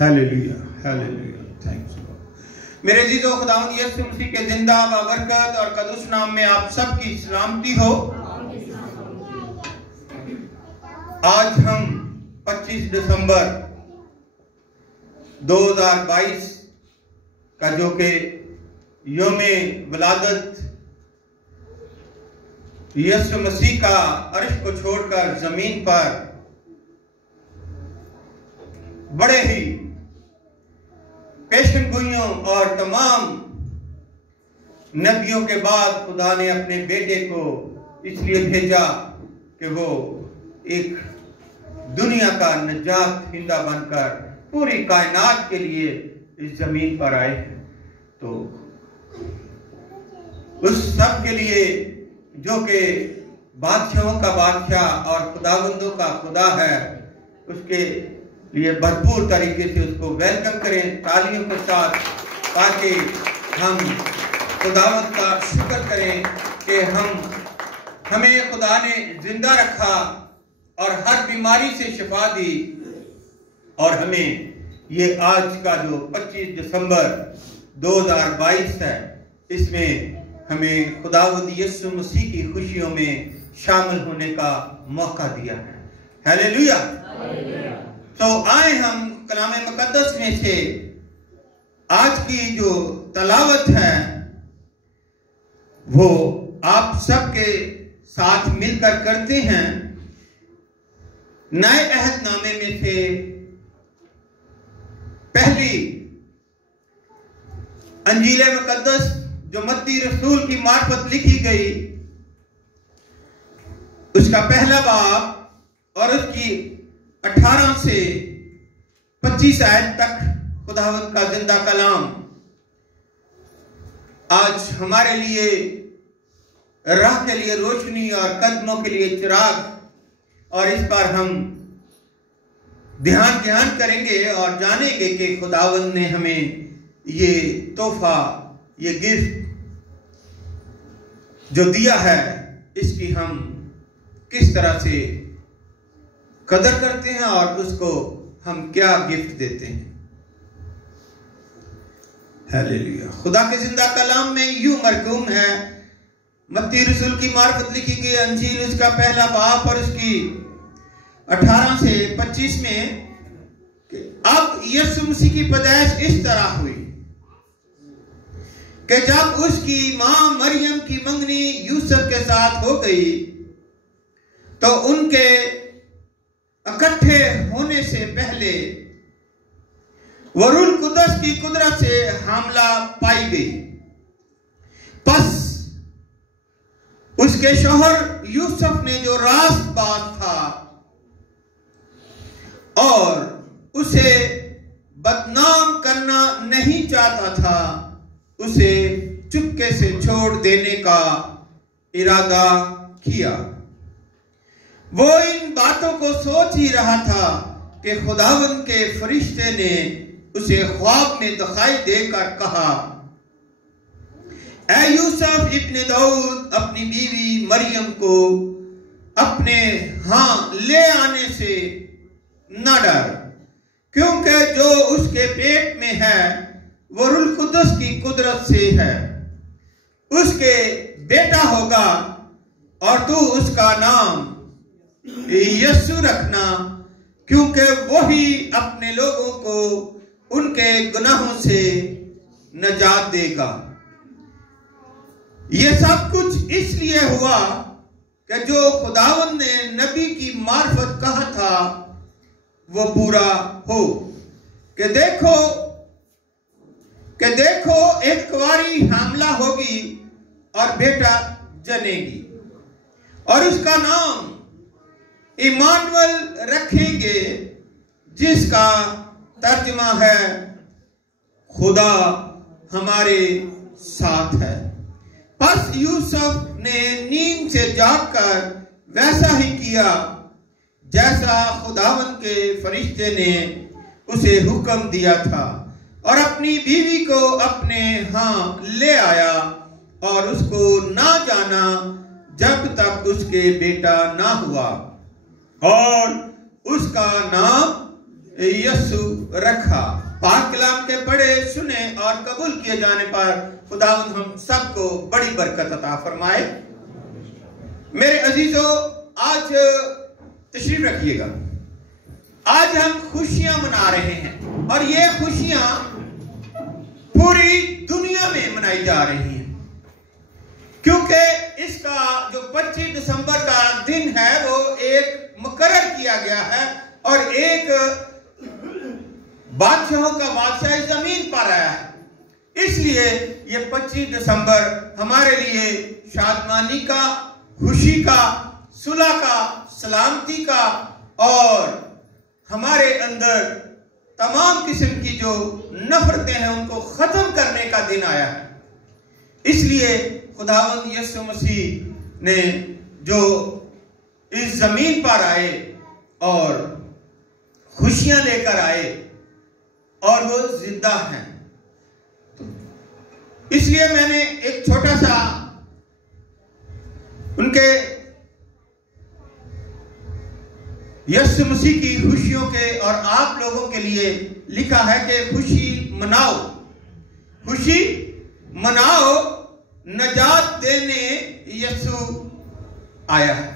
Hallelujah hallelujah, thanks God. میرے عزیز و خداوند یسوع مسیح کے زندہ بابرکت اور قدوس نام میں آپ سب کی سلامتی ہو۔ آج ہم 25 دسمبر 2022 کا جو کہ یوم ولادت یسوع مسیح کا عرش کو چھوڑ کر زمین پر بڑے ہی پیشن گوئیوں اور تمام نبیوں کے بعد خدا نے اپنے بیٹے کو اس لیے بھیجا کہ وہ ایک دنیا کا نجات دہندہ بن کر پوری کائنات کے لیے اس زمین پر آئے ہیں۔ تو اس سب کے لیے جو کہ بادشاہوں کا بادشاہ اور خداوندوں کا خدا ہے، اس کے لیے بھرپور طریقے سے اس کو ویلکم کریں تالیوں کے ساتھ، تاکہ ہم خداوند کا شکر کریں کہ ہمیں خدا نے زندہ رکھا اور ہر بیماری سے شفا دی، اور ہمیں یہ آج کا جو 25 دسمبر 2022 ہے، اس میں ہمیں خداوند یسوع مسیح کی خوشیوں میں شامل ہونے کا موقع دیا ہے۔ ہیلیلویا۔ تو آئیں ہم کلام مقدس میں سے آج کی جو تلاوت ہے وہ آپ سب کے ساتھ مل کر کرتے ہیں۔ نئے عہد نامے میں سے پہلی انجیل مقدس جو متی رسول کی معرفت لکھی گئی، اس کا پہلا باب اور اس کی 18 سے 25 آیت تک خداوند کا زندہ کلام آج ہمارے لیے راہ کے لیے روشنی اور قدموں کے لیے چراغ، اور اس پر ہم دھیان کریں گے اور جانیں گے کہ خداوند نے ہمیں یہ تحفہ، یہ گفٹ جو دیا ہے، اس کی ہم کس طرح سے قدر کرتے ہیں اور اس کو ہم کیا گفٹ دیتے ہیں۔ ہیلیلویا۔ خدا کے زندہ کلام میں یوں مرقوم ہے، متی رسول کی معرفت لکھی گئی انجیل اس کا پہلا باب اور اس کی 18 سے 25 میں کہ اب یسوع مسیح کی پیدائش اس طرح ہوئی کہ جب اس کی ماں مریم کی منگنی یوسف کے ساتھ ہو گئی تو ان کے اکٹھے ہونے سے پہلے وہ روح القدس کی قدرت سے حاملہ پائی گئی۔ پس اس کے شوہر یوسف نے جو راست بات تھا اور اسے بدنام کرنا نہیں چاہتا تھا، اسے چپکے سے چھوڑ دینے کا ارادہ کیا۔ وہ ان باتوں کو سوچ ہی رہا تھا کہ خداوند کے فرشتے نے اسے خواب میں دکھائی دے کر کہا، اے یوسف ابن داؤد، اپنی بیوی مریم کو اپنے ہاں لے آنے سے نہ ڈر، کیونکہ جو اس کے پیٹ میں ہے وہ روح القدس کی قدرت سے ہے۔ اس کے بیٹا ہوگا اور تو اس کا نام یسوع رکھنا، کیونکہ وہی اپنے لوگوں کو ان کے گناہوں سے نجات دے گا۔ یہ سب کچھ اس لیے ہوا کہ جو خداوند نے نبی کی معرفت کہا تھا وہ پورا ہو، کہ دیکھو ایک کنواری حاملہ ہوگی اور بیٹا جنے گی، اور اس کا نام ایمانویل رکھیں گے، جس کا ترجمہ ہے خدا ہمارے ساتھ ہے۔ پس یوسف نے نیند سے جاگ کر ویسا ہی کیا جیسا خداوند کے فرشتے نے اسے حکم دیا تھا، اور اپنی بیوی کو اپنے ہاں لے آیا اور اس کو نہ جانا جب تک اس کے بیٹا نہ ہوا، اور اس کا نام यीशु रखा। पाक कलाम के पढ़े, सुने और कबूल किए जाने पर खुदावंद हम सबको बड़ी बरकत अता फरमाए। मेरे अजीजों, आज तशरीफ रखिएगा। आज हम खुशियां मना रहे हैं और ये खुशियां पूरी दुनिया में मनाई जा रही हैं, क्योंकि इसका जो 25 दिसंबर का दिन है वो एक मुकर्रर किया गया है और एक बादशाहों का बादशाह इस जमीन पर आया है। इसलिए ये 25 दिसंबर हमारे लिए शादमानी का, खुशी का, सुलह का, सलामती का और हमारे अंदर तमाम किस्म की जो नफरतें हैं उनको खत्म करने का दिन आया है। इसलिए खुदावंद यीशु मसीह ने जो इस जमीन पर आए और खुशियां लेकर आए और वो जिंदा हैं, इसलिए मैंने एक छोटा सा उनके यीशु मसीह की खुशियों के और आप लोगों के लिए लिखा है कि खुशी मनाओ, खुशी मनाओ, नजात देने यीशु आया है।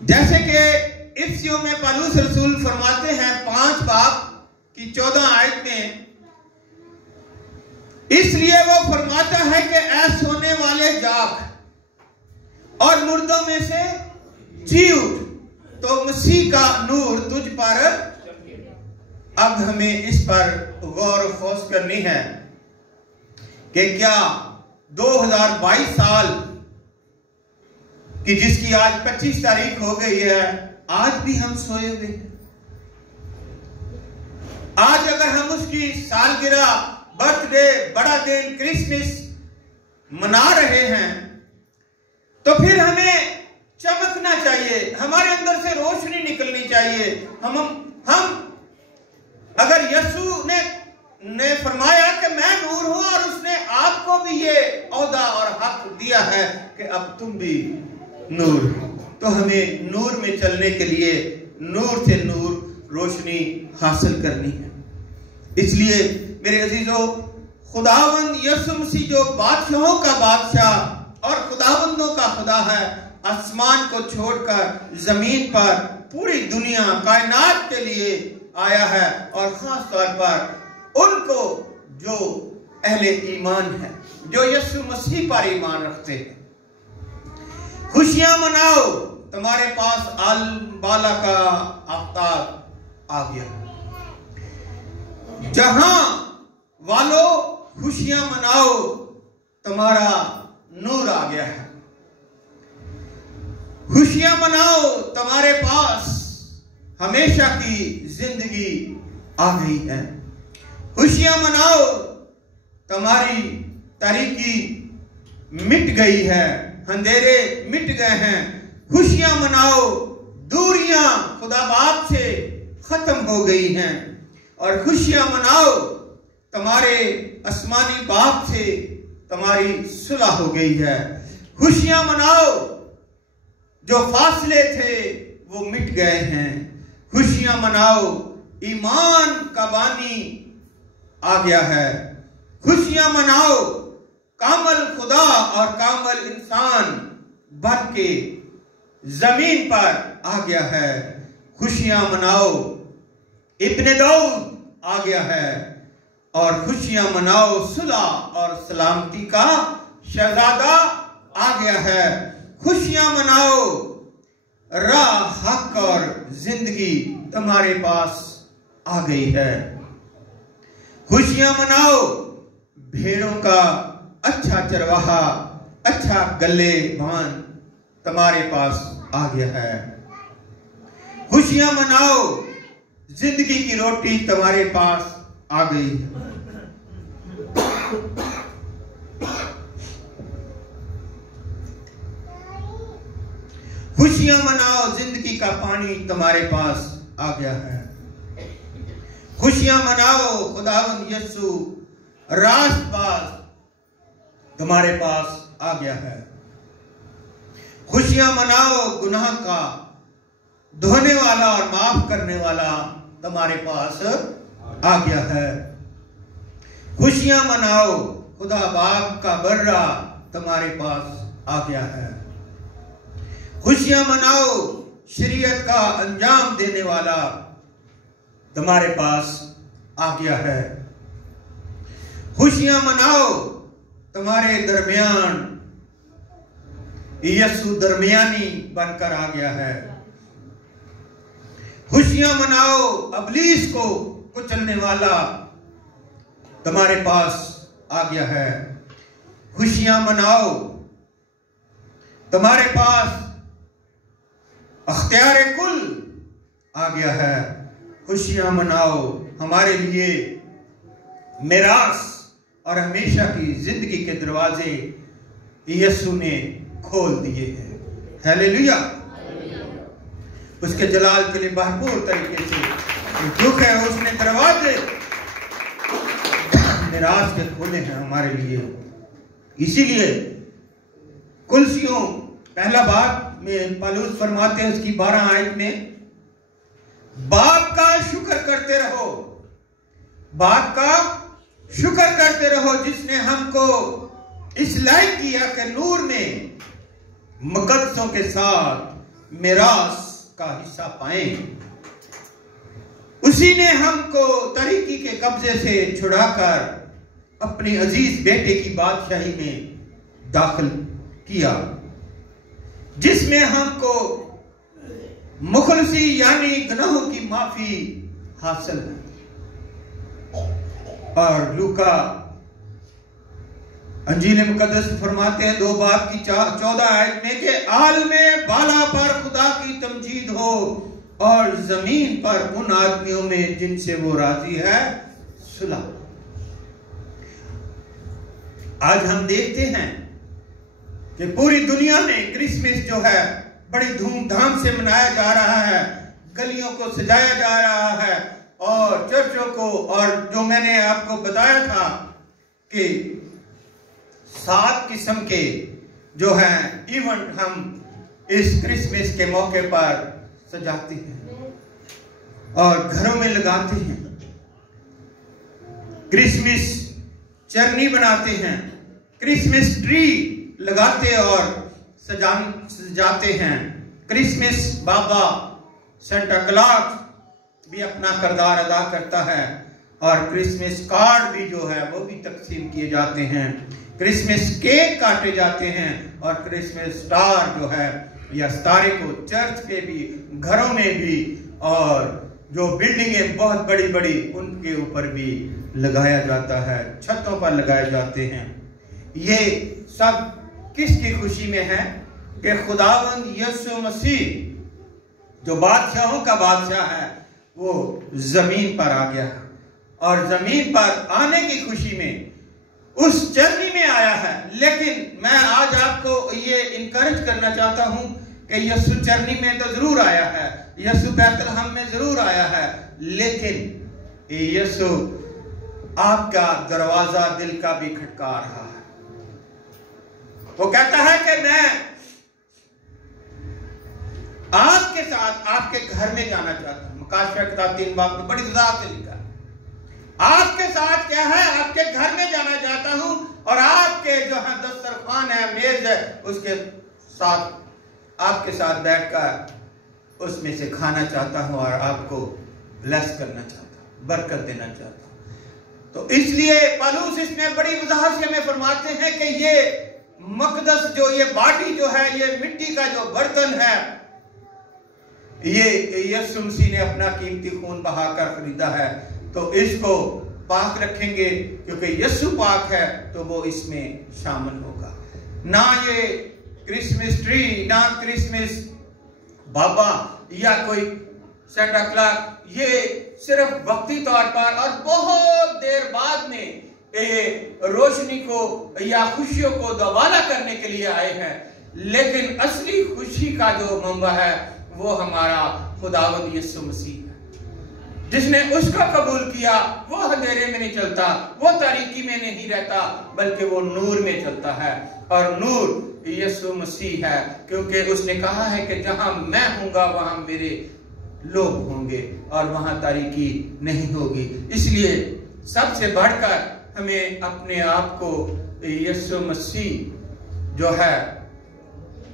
जैसे कि इफ्सियों में पौलुस रसूल फरमाते हैं 5 बाब की 14 आयत में, इसलिए वो फरमाता है कि ऐ सोने वाले जाग और मुर्दों में से जी उठ, तो मसीह का नूर तुझ पर। अब हमें इस पर गौर व खोज करनी है कि क्या 2022 साल की, जिसकी आज 25 तारीख हो गई है, आज भी हम सोए हुए हैं? आज अगर हम उसकी सालगिरह, बर्थडे, बड़ा दिन, क्रिसमस मना रहे हैं तो फिर हमें चमकना चाहिए, हमारे अंदर से रोशनी निकलनी चाहिए। हम अगर यीशु ने फरमाया कि मैं नूर हूं और उसने आपको भी ये औदा और हक दिया है कि अब तुम भी नूर हो, तो हमें नूर में चलने के लिए नूर से नूर रोशनी हासिल करनी है। इसलिए मेरे अजीजों, खुदावंद यीशु मसीह जो बादशाहों का बादशाह और खुदावंदों का खुदा है, आसमान को छोड़कर जमीन पर पूरी दुनिया, कायनात के लिए आया है और खास तौर पर उनको जो अहले ईमान है, जो यीशु मसीह पर ईमान रखते हैं। खुशियां मनाओ, तुम्हारे पास आल बाला का आफताब आ गया। जहां वालों खुशियां मनाओ, तुम्हारा नूर आ गया है। खुशियां मनाओ, तुम्हारे पास हमेशा की जिंदगी आ गई है। खुशियां मनाओ, तुम्हारी तारीकी मिट गई है, अंधेरे मिट गए हैं। खुशियां मनाओ, दूरियां खुदा बाप से खत्म हो गई हैं और खुशियां मनाओ, तुम्हारे आसमानी बाप से तुम्हारी सुलह हो गई है। खुशियां मनाओ, जो फासले थे वो मिट गए हैं। खुशियां मनाओ, ईमान का बानी आ गया है। खुशियां मनाओ, कामल खुदा और कामल इंसान बन के जमीन पर आ गया है। खुशियां मनाओ, इब्ने दाऊद आ गया है। और खुशियां मनाओ, सुलह और सलामती का शहजादा आ गया है। खुशियां मनाओ, राह, हक और जिंदगी तुम्हारे पास आ गई है। खुशियां मनाओ, भेड़ों का अच्छा चरवाहा, अच्छा गल्लेबान तुम्हारे पास आ गया है। खुशियां मनाओ, जिंदगी की रोटी तुम्हारे पास आ गई है। खुशियां मनाओ, जिंदगी का पानी तुम्हारे पास आ गया है। खुशियां मनाओ, खुदावंद यीशु रास्तबाज तुम्हारे पास आ गया है। खुशियां मनाओ, गुनाह का धोने والا और माफ करने वाला तुम्हारे पास आ गया है। खुशियां मनाओ, खुदा बाप का बर्रा तुम्हारे पास आ गया है। खुशियां मनाओ, शरीयत का अंजाम देने वाला तुम्हारे पास आ गया है। खुशियां मनाओ, तुम्हारे दरमियान यीशु दरमियानी बनकर आ गया है। खुशियां मनाओ, अबलीस को कुचलने वाला तुम्हारे पास आ गया है। खुशियां मनाओ, तुम्हारे पास अख्तियार कुल आ गया है। खुशियां मनाओ, हमारे लिए मिरास और हमेशा की जिंदगी के दरवाजे यीशु ने खोल दिए हैं। हालेलुया। उसके जलाल के लिए भरपूर तरीके से दुख है, उसने दरवाजे मिरास के खोले हैं हमारे लिए। इसीलिए कुलसियों पहला बात में पौलुस फरमाते हैं उसकी 12 आयत में, बाप का शुक्र करते रहो, बाप का शुक्र करते रहो जिसने हमको इस लायक किया कि नूर में मुकद्दसों के साथ मिरास का हिस्सा पाएं। उसी ने हमको तरीकी के कब्जे से छुड़ाकर अपनी अजीज बेटे की बादशाही में दाखिल किया, जिसमें हमको मुखलसी यानी गुनाहों की माफी हासिल है। और लूका अंजील मुकद्दस फरमाते हैं 2 बाब की 14 आयत में कि आलमे बाला पर खुदा की तमजीद हो और जमीन पर उन आदमियों में जिनसे वो राजी है सुलह। आज हम देखते हैं कि पूरी दुनिया में क्रिसमस जो है बड़ी धूमधाम से मनाया जा रहा है, गलियों को सजाया जा रहा है और चर्चों को, और जो मैंने आपको बताया था कि 7 किस्म के जो है इवेंट हम इस क्रिसमस के मौके पर सजाते हैं और घरों में लगाते हैं। क्रिसमस चरनी बनाते हैं, क्रिसमस ट्री लगाते और सजाते हैं। क्रिसमस बाबा सेंटा क्लॉज भी अपना किरदार अदा करता है और क्रिसमस कार्ड भी जो है वो भी तकसीम किए जाते हैं। क्रिसमस केक काटे जाते हैं और क्रिसमस स्टार जो है या सितारे को चर्च पे भी, घरों में भी, और जो बिल्डिंगें बहुत बड़ी बड़ी उनके ऊपर भी लगाया जाता है, छतों पर लगाए जाते हैं। ये सब किसकी खुशी में है कि खुदावंद यीशु मसीह जो बादशाहों का बादशाह है वो जमीन पर आ गया और जमीन पर आने की खुशी में उस चरनी में आया है। लेकिन मैं आज आपको ये इनकरेज करना चाहता हूं कि यीशु चरनी में तो जरूर आया है, यीशु बैतलहम में जरूर आया है, लेकिन यीशु आपका दरवाजा दिल का भी खटका रहा है। वो कहता है कि मैं आपके साथ आपके घर में जाना चाहता हूं। मुकाशवा किताब 3 बाब में बड़ी वजाहत से लिखा है, आपके साथ क्या है, आपके घर में जाना चाहता हूं और आपके जो है दस्तरखान है, मेज है, उसके साथ आपके साथ बैठकर उसमें से खाना चाहता हूं और आपको ब्लेस करना चाहता हूं, बरकत देना चाहता हूं। तो इसलिए पौलुस इसमें बड़ी वजाहत से हमें फरमाते हैं कि ये मकदस जो ये बाटी जो है, ये मिट्टी का जो बर्तन है, ये यीशु मसीह ने अपना कीमती खून बहाकर खरीदा है। तो इसको पाक रखेंगे क्योंकि यीशु पाक है तो वो इसमें शामिल होगा। ना ये क्रिसमस ट्री, ना क्रिसमस बाबा या कोई सेंटा क्लॉज, ये सिर्फ वक्ती तौर पर और बहुत देर बाद में ये रोशनी को या खुशियों को दवाला करने के लिए आए हैं। लेकिन असली खुशी का जो मंबा है वो हमारा खुदावंद यीशु मसीह है। जिसने उसका कबूल किया वो अंधेरे में नहीं चलता, वो तारीकी में नहीं रहता, बल्कि वो नूर में चलता है। और नूर यीशु मसीह है, क्योंकि उसने कहा है कि जहां मैं हूंगा वहां मेरे लोग होंगे और वहां तारीकी नहीं होगी। इसलिए सबसे बढ़कर हमें अपने आप को यीशु मसीह जो है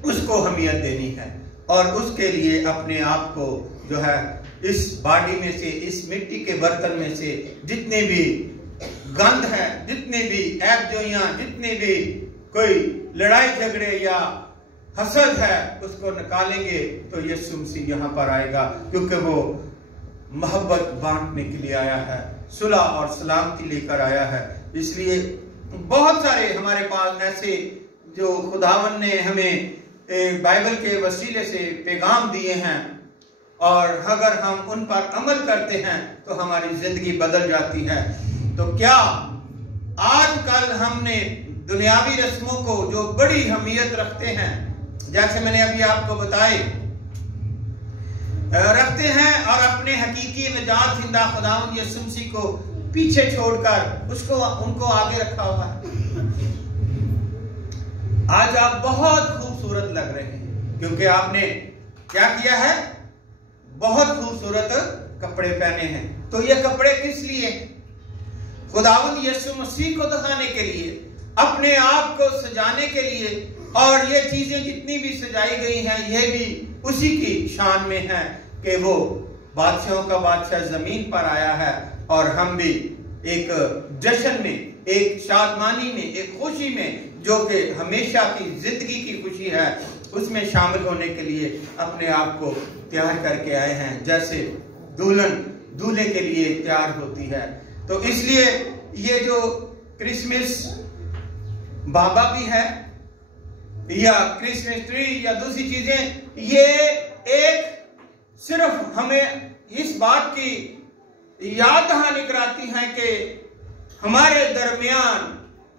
उसको अहमियत देनी है, और उसके लिए अपने आप को जो है इस बॉडी में से, इस मिट्टी के बर्तन में से जितने भी गंध है, जितने भी ऐबजोइयां, जितने भी कोई लड़ाई झगड़े या हसद है, उसको निकालेंगे तो यीशु मसीह यहाँ पर आएगा, क्योंकि वो मोहब्बत बांटने के लिए आया है, सुलह और सलामती लेकर आया है। इसलिए बहुत सारे हमारे पास ऐसे जो खुदावन ने हमें बाइबल के वसीले से पैगाम दिए हैं, और अगर हम उन पर अमल करते हैं तो हमारी जिंदगी बदल जाती है। तो क्या आजकल हमने दुनियावी रस्मों को जो बड़ी अहमियत रखते हैं, जैसे मैंने अभी आपको बताए, रखते हैं, और अपने हकीकी निजात जिंदा खुदावंद यीशु मसीह को पीछे छोड़कर उनको आगे रखा हुआ है। आज आप बहुत खूबसूरत लग रहे हैं, क्योंकि आपने क्या किया है, बहुत खूबसूरत कपड़े पहने हैं। तो ये कपड़े किस लिए? खुदावंद यीशु मसीह को दिखाने के लिए, अपने आप को सजाने के लिए। और ये चीजें जितनी भी सजाई गई हैं, ये भी उसी की शान में है कि वो बादशाहों का बादशाह जमीन पर आया है, और हम भी एक जश्न में, एक शादमानी में, एक खुशी में, जो कि हमेशा की जिंदगी की खुशी है, उसमें शामिल होने के लिए अपने आप को तैयार करके आए हैं, जैसे दुल्हन दूल्हे के लिए तैयार होती है। तो इसलिए ये जो क्रिसमस बाबा भी है, या क्रिसमस ट्री, या दूसरी चीजें, ये एक सिर्फ हमें इस बात की याद दहानी कराती हैं कि हमारे दरमियान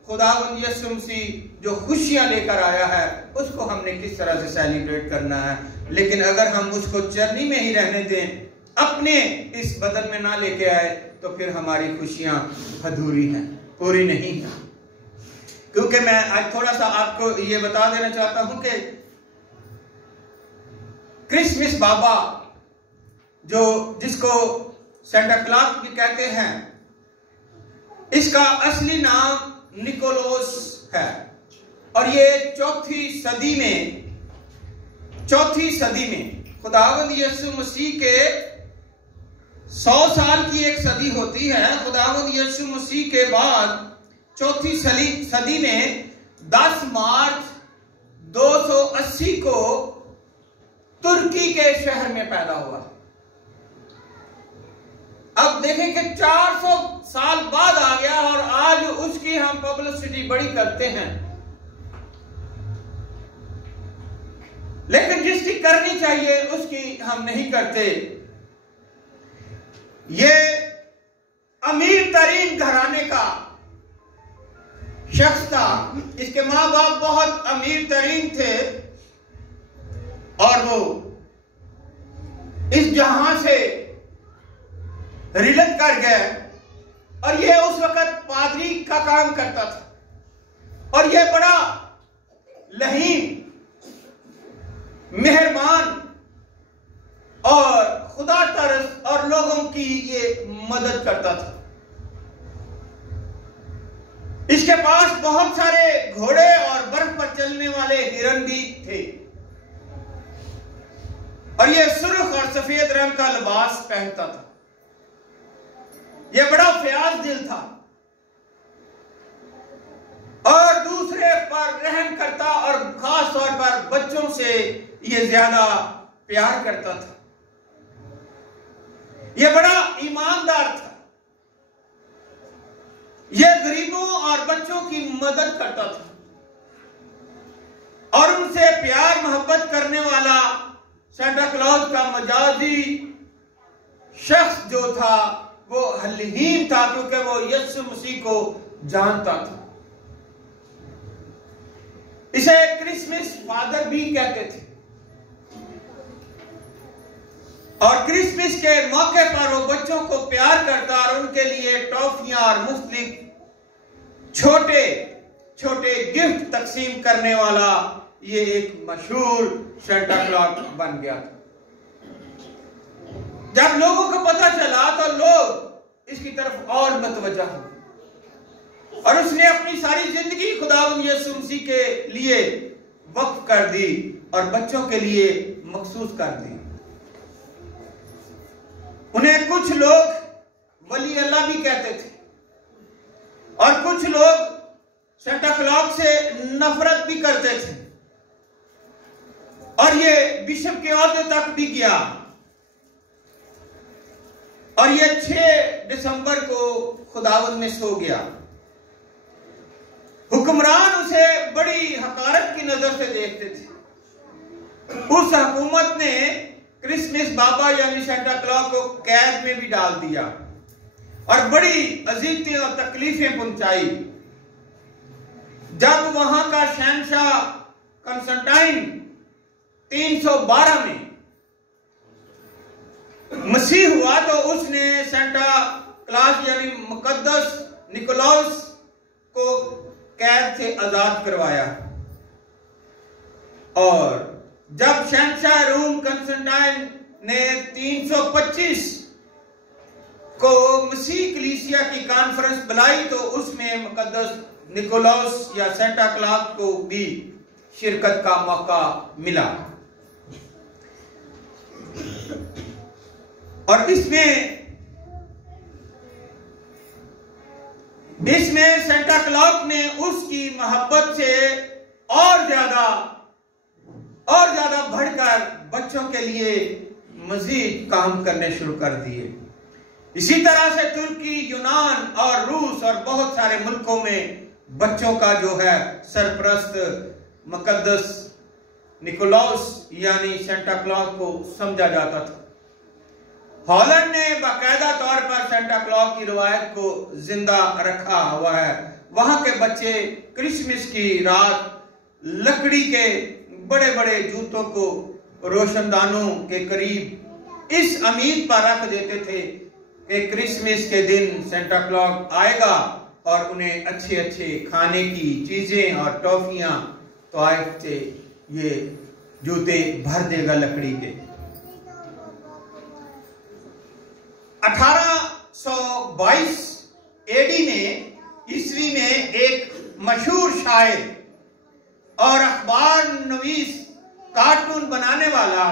खुदावंद यीशु मसीह जो खुशियां लेकर आया है, उसको हमने किस तरह से सेलिब्रेट करना है। लेकिन अगर हम उसको चरनी में ही रहने दें, अपने इस बदन में ना लेके आए, तो फिर हमारी खुशियां अधूरी हैं, पूरी नहीं है। क्योंकि मैं आज थोड़ा सा आपको ये बता देना चाहता हूं कि क्रिसमस बाबा जिसको सेंटा क्लॉज भी कहते हैं, इसका असली नाम निकोलस है, और ये चौथी सदी में खुदावंद यीशु मसीह के 100 साल की एक सदी होती है। खुदावंद यीशु मसीह के बाद चौथी सदी में 10 मार्च 280 को तुर्की के शहर में पैदा हुआ। अब देखें कि 400 साल बाद आ गया, और आज उसकी हम पब्लिसिटी बड़ी करते हैं, लेकिन जिसकी करनी चाहिए उसकी हम नहीं करते। ये अमीर तरीन घराने का शख्स था, इसके माँ बाप बहुत अमीर तरीन थे, और वो इस जहां से रिलत कर गए, और ये उस वक्त पादरी का काम करता था, और ये बड़ा लहीम, मेहरबान और खुदा तरस और लोगों की ये मदद करता था। इसके पास बहुत सारे घोड़े और बर्फ पर चलने वाले हिरन भी थे, और ये सुर्ख और सफेद रंग का लिबास पहनता था। ये बड़ा फयाज दिल था, और दूसरे पर रहम करता, और खास तौर पर बच्चों से ये ज्यादा प्यार करता था। ये बड़ा ईमानदार था, ये गरीबों और बच्चों की मदद करता था, और उनसे प्यार मोहब्बत करने वाला सेंटा क्लॉज का मजाजी शख्स जो था वो हलीम था, क्योंकि वो यीशु मसीह को जानता था। इसे क्रिसमस फादर भी कहते थे, और क्रिसमस के मौके पर वो बच्चों को प्यार करता, और उनके लिए टॉफियां और मुख्तलिफ छोटे छोटे गिफ्ट तकसीम करने वाला ये एक मशहूर सेंटा क्लॉज बन गया था। جب لوگوں کو پتہ چلا تو لوگ اس کی طرف اور متوجہ ہوئے اور اس نے اپنی ساری زندگی خداوند یسوع مسیح کے لیے وقف کر دی اور بچوں کے لیے مخصوص کر دی۔ انہیں کچھ لوگ ولی اللہ بھی کہتے تھے اور کچھ لوگ سینٹا کلاز سے نفرت بھی کرتے تھے اور یہ بشپ کے عہدے تک بھی گیا اور یہ 6 دسمبر کو خداوند میں سو گیا۔ حکمران اسے بڑی حقارت کی نظر سے دیکھتے تھے۔ اس حکومت نے کرسمس بابا یعنی سینٹا کلاز کو قید میں بھی ڈال دیا اور بڑی اذیتیں اور تکلیفیں پہنچائی۔ جب وہاں کا شہنشاہ کنسٹنٹائن 312 میں مسیح ہوا تو اس نے سینٹا کلاز یعنی مقدس نکولاؤس کو قید سے آزاد کروایا، اور جب شہنشاہ روم کنسٹنٹائن نے 325 کو مسیح کلیسیا کی کانفرنس بلائی تو اس میں مقدس نکولاؤس یا سینٹا کلاز کو بھی شرکت کا موقع ملا، اور اس میں سینٹا کلاز نے اس کی محبت سے اور زیادہ بڑھ کر بچوں کے لیے مزید کام کرنے شروع کر دیے۔ اسی طرح سے ترکی، یونان اور روس اور بہت سارے ملکوں میں بچوں کا جو ہے سرپرست مقدس نکولاؤس یعنی سینٹا کلاز کو سمجھا جاتا تھا۔ ہالینڈ نے باقاعدہ طور پر سینٹا کلاز کی روایت کو زندہ رکھا ہوا ہے۔ وہاں کے بچے کرسمس کی رات لکڑی کے بڑے بڑے جوتوں کو روشن دانوں کے قریب اس امید پر رکھ دیتے تھے کہ کرسمس کے دن سینٹا کلاز آئے گا اور انہیں اچھے اچھے کھانے کی چیزیں اور ٹافیاں طائف سے یہ جوتے بھر دے گا لکڑی کے۔ 1822 AD میں عیسوی میں ایک مشہور شاعر اور اخبار نویس کارٹون بنانے والا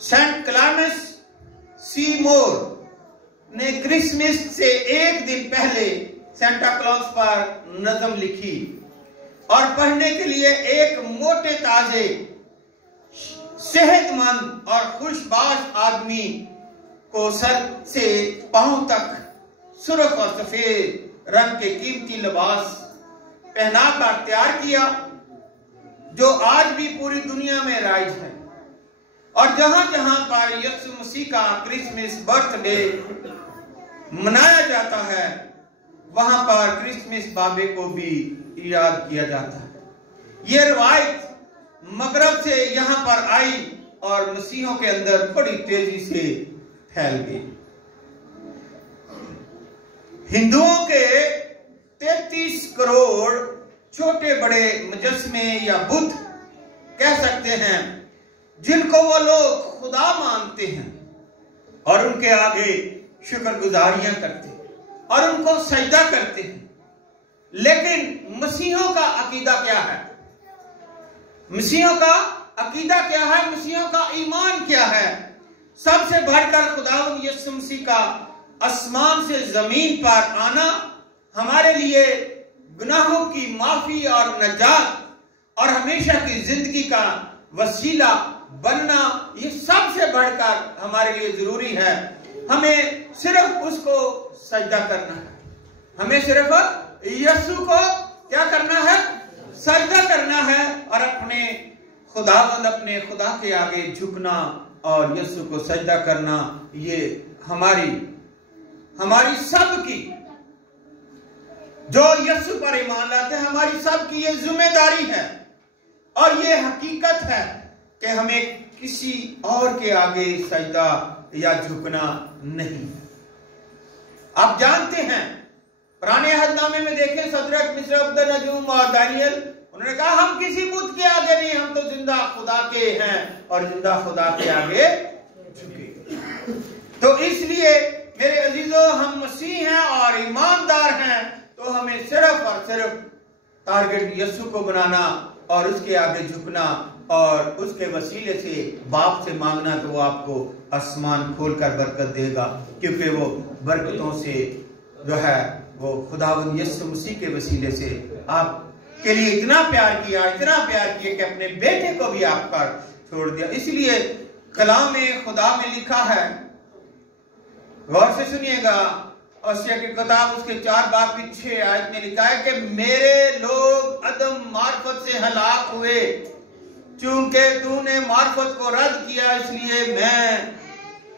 سینٹ کلیمنس سیمور نے کرسمس سے ایک دن پہلے سینٹا کلاز پر نظم لکھی اور پڑھنے کے لیے ایک موٹے تازے صحت مند اور خوش باش آدمی کو سر سے پاؤں تک سرخ اور سفید رنگ کے قیمتی لباس پہنا کر تیار کیا، جو آج بھی پوری دنیا میں رائج ہے، اور جہاں جہاں پر یسوع مسیح کا کرسمس برتھ ڈے منایا جاتا ہے وہاں پر کرسمس بابے کو بھی یاد کیا جاتا ہے۔ یہ روایت مغرب سے یہاں پر آئی اور مسیحوں کے اندر بڑی تیزی سے پھیل گئی۔ ہندوؤں کے 33 کروڑ چھوٹے بڑے مجسمے یا بت کہہ سکتے ہیں جن کو وہ لوگ خدا مانتے ہیں اور ان کے آگے شکر گزاریاں کرتے ہیں اور ان کو سجدہ کرتے ہیں، لیکن مسیحوں کا عقیدہ کیا ہے؟ مسیحوں کا عقیدہ کیا ہے؟ مسیحوں کا ایمان کیا ہے؟ سب سے بڑھ کر خداوند یسوع مسیح کا آسمان سے زمین پر آنا، ہمارے لیے گناہوں کی معافی اور نجات اور ہمیشہ کی زندگی کا وسیلہ بننا، یہ سب سے بڑھ کر ہمارے لیے ضروری ہے۔ ہمیں صرف اس کو سجدہ کرنا ہے، ہمیں صرف یسوع کو کیا کرنا ہے؟ سجدہ کرنا ہے، اور اپنے خدا کے آگے جھکنا اور یسوع کو سجدہ کرنا، یہ ہماری سب کی، جو یسوع پر ایمان لاتے ہیں، ہماری سب کی یہ ذمہ داری ہے اور یہ حقیقت ہے کہ ہمیں کسی اور کے آگے سجدہ یا جھکنا نہیں۔ آپ جانتے ہیں پرانے عہد نامے میں دیکھیں، صدرک، مسرک، عبدالنجوم اور دانیل، انہوں نے کہا ہم کسی بت کے آگے نہیں، ہم تو زندہ خدا کے ہیں اور زندہ خدا کے آگے جھکے۔ टारगेट यीशु को बनाना और उसके आगे झुकना और उसके वसीले से बाप से मांगना, तो वो आपको आसमान खोलकर बरकत देगा, क्योंकि वो बरकतों से जो है वो खुदावंद यीशु मसीह के वसीले से आपके लिए इतना प्यार किया कि अपने बेटे को भी आप पर छोड़ दिया। इसलिए कलाम में खुदा में लिखा है, गौर से सुनिएगा, ओसिया की किताब उसके 4 बाब की 6 आयत में लिखा है कि मेरे लोग अदम मार्फत से हलाक हुए, चूंकि तूने मार्फत को रद्द किया, इसलिए मैं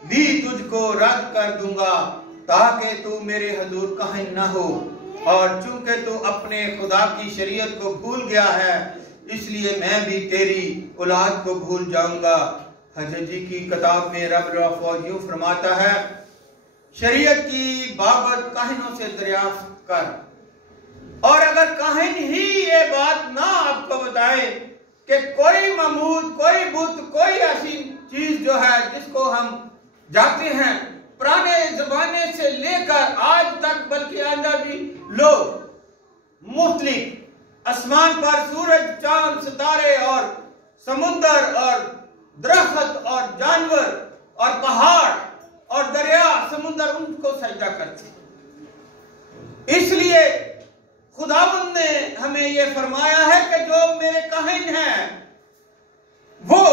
भी तुझको रद्द कर दूंगा, ताकि तू मेरे हजूर काहिन न हो। और चूंकि तू अपने खुदा की शरीयत को भूल गया है, इसलिए मैं भी तेरी औलाद को भूल जाऊंगा। हजरत जी की किताब में रब फौज यूं फरमाता है, शरीयत की बाबत काहिनों से दरियाफ्त कर, और अगर काहिन ही ये बात ना आपको बताए कि कोई ममूद, कोई बुत, कोई ऐसी चीज जो है जिसको हम जाते हैं पुराने जमाने से लेकर आज तक, बल्कि आंदा भी लोग मुख्तलिफ आसमान पर सूरज, चांद, सितारे और समुंदर और दरख्त और जानवर और पहाड़ और दरिया, समुंदर, उनको सजदा करते। इसलिए खुदावंद ने हमें यह फरमाया है कि जो मेरे काहिन हैं वो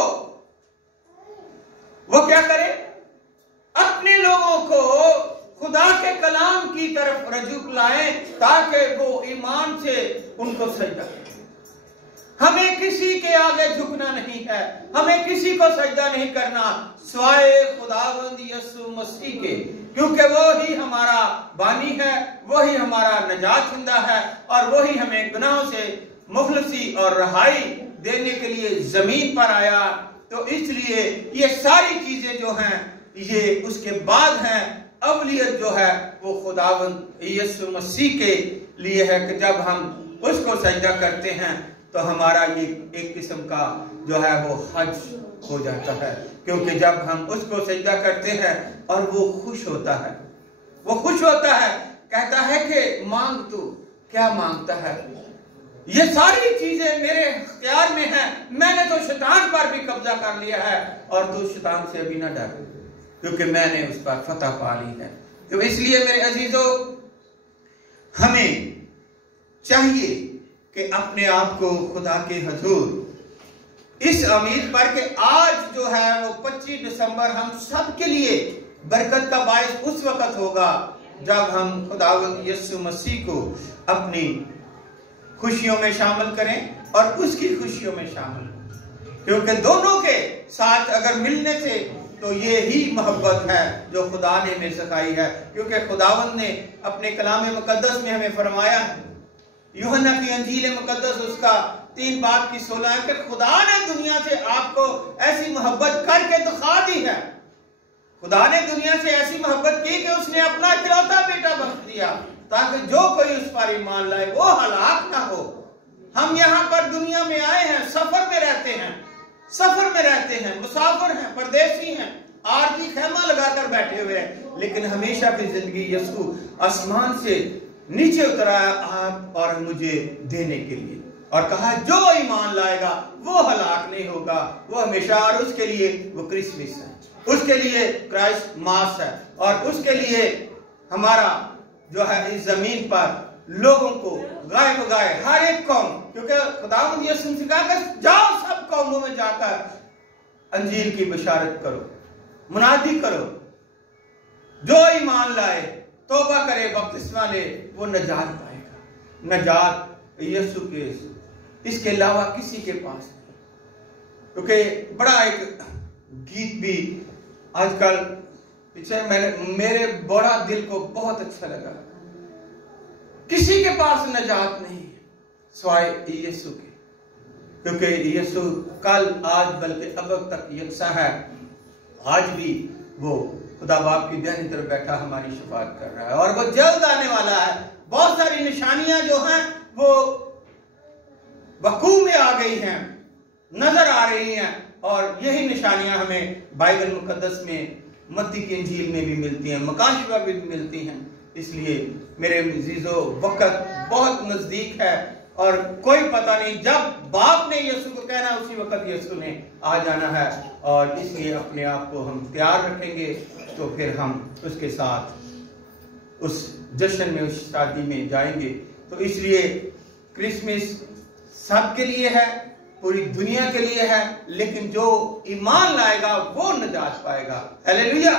क्या करे, अपने लोगों को खुदा के कलाम की तरफ रजू लाएं, ताकि वो ईमान से उनको सजदा करें। हमें किसी के आगे झुकना नहीं है, हमें किसी को सजदा नहीं करना सिवाय खुदावंद यीशु मसीह के, क्योंकि वो ही हमारा बानी है, वो ही हमारा नजात हिंदा है, और वो ही हमें गुनाहों से मुखलसी और रहाई देने के लिए जमीन पर आया। तो इसलिए ये सारी चीजें जो हैं ये उसके बाद हैं। अवलियत जो है वो खुदावंद यीशु मसीह के लिए है कि जब हम उसको सजदा करते हैं तो हमारा ये एक किस्म का जो है वो हज हो जाता है, क्योंकि जब हम उसको सजदा करते हैं और वो खुश होता है, कहता है कि मांग तू, क्या मांगता है, ये सारी चीजें मेरे इख्तियार में है, मैंने तो शैतान पर भी कब्जा कर लिया है, और तू शैतान से अभी ना डर, क्योंकि मैंने उस पर फतह पा ली है। तो इसलिए मेरे अजीजों, हमें चाहिए कि अपने आप को खुदा के हुजूर इस उम्मीद पर कि आज जो है वो 25 दिसंबर हम सब के लिए बरकत का बायस उस वक्त होगा जब हम खुदावंद यीशु मसीह को अपनी खुशियों में शामिल करें और उसकी खुशियों में शामिल हों, क्योंकि दोनों के साथ अगर मिलने से तो ये ही मोहब्बत है जो खुदा ने हमें सिखाई है। क्योंकि खुदावंद ने अपने कलाम मुकद्दस में हमें फरमाया है, यूहन्ना की अंजील मुकद्दस उसका 3 बाब की 16 है कि खुदा ने दुनिया से आपको ऐसी मोहब्बत करके दिखा दी है। खुदा ने दुनिया से ऐसी मोहब्बत की कि उसने अपना इकलौता बेटा बख्श दिया, ताकि जो कोई उस पर ईमान लाए वो हलाक ना हो। हम यहाँ पर दुनिया में आए हैं, सफर में रहते हैं, मुसाफिर हैं, परदेसी हैं, आरती खेमा लगाकर बैठे हुए हैं, लेकिन हमेशा की जिंदगी यीशु आसमान से नीचे उतरा आप और मुझे देने के लिए, और कहा जो ईमान लाएगा वो हलाक नहीं होगा, वो हमेशा, और उसके लिए वो क्रिसमस है, उसके लिए क्राइस्ट मास है, और उसके लिए हमारा जो है इस जमीन पर लोगों को गाय बगाए हर एक कौम, क्योंकि खुदावंद यीशु ने कहा कि जाओ सब कौमों में जाकर अंजील की बशारत करो, मुनादी करो, जो ईमान लाए, तौबा करे, बपतिस्मा ले, वो नजात पाएगा। नजात यीशु के, इसके अलावा किसी के पास नहीं। क्योंकि बड़ा एक गीत भी आजकल पीछे मेरे बड़ा दिल को बहुत अच्छा लगा, किसी के पास नजात नहीं है सिवाय यीशु के, क्योंकि यीशु कल, आज, बल्कि अब तक यकसा है। आज भी वो खुदा बाप की दाहिनी तरफ बैठा हमारी शफाअत कर रहा है, और वो जल्द आने वाला है। बहुत सारी निशानियां जो हैं वो वकूअ में आ गई हैं, नजर आ रही हैं, और यही निशानियां हमें बाइबल मुकद्दस में, मत्ती की इंजील में भी मिलती हैं, मकाशिफ में भी मिलती हैं। इसलिए मेरे अजीजों, वक्त बहुत नजदीक है اور کوئی پتہ نہیں، جب باپ نے یسوع کو کہنا اسی وقت یسوع نے آ جانا ہے، اور اس لیے اپنے آپ کو ہم تیار رکھیں گے تو پھر ہم اس کے ساتھ اس جشن میں، اس شادی میں جائیں گے۔ تو اس لیے کرسمس سب کے لیے ہے، پوری دنیا کے لیے ہے، لیکن جو ایمان لائے گا وہ نجات پائے گا۔ ہیلیلویا۔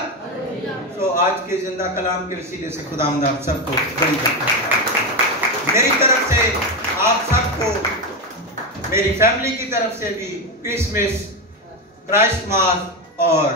تو آج کے زندہ کلام کے وسیلے سے خداوند آپ سب کو بڑی برکت، میری طرف سے آپ سب کو، میری فیملی کی طرف سے بھی کرسمس، کرائسٹ ماس اور